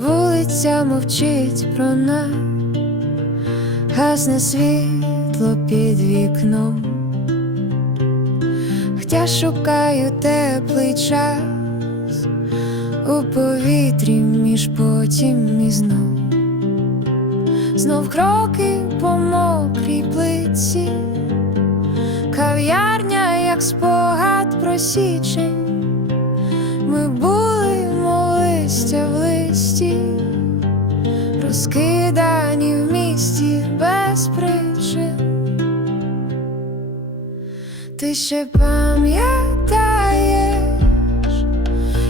Вулиця мовчить про нас, гасне світло під вікном. Хоча шукаю теплий час у повітрі між потім і знов. Знов кроки по мокрій плитці, кав'ярня, як спогад про січень. Ми були, листя в листі, розкидані Ти ще пам'ятаєш,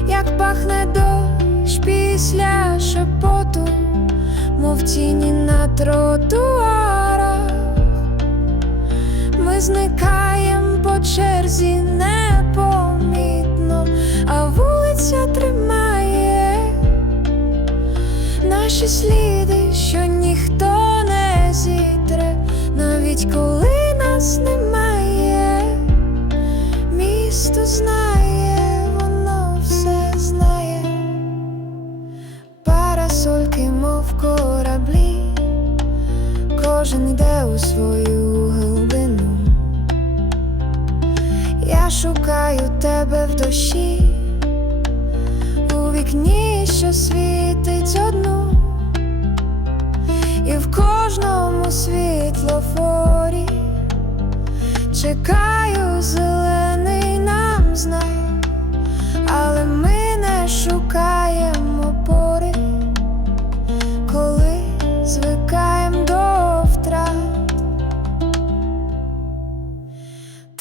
як пахне дощ після шепоту, мов тіні на тротуарах. Ми зникаєм по черзі непомітно, а вулиця тримає наші сліди, що ніхто не зітре, навіть коли нас немає. Місто знає, воно все знає, парасольки, мов кораблі, кожен йде у свою глибину. Я шукаю тебе в душі, у вікні, що світить одну, і в кожному світлофорі чекаю зелений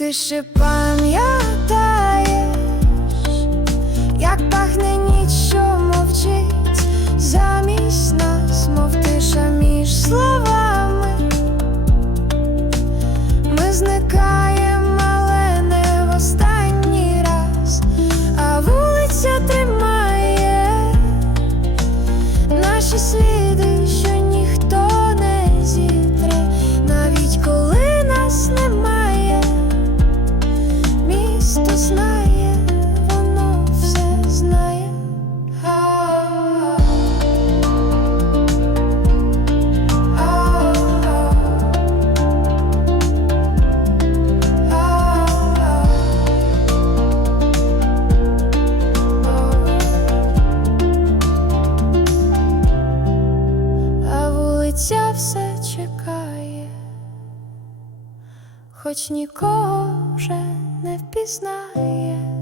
Ти ще пам'ятаєш, вулиця все чекає, хоч нікого вже не впізнає.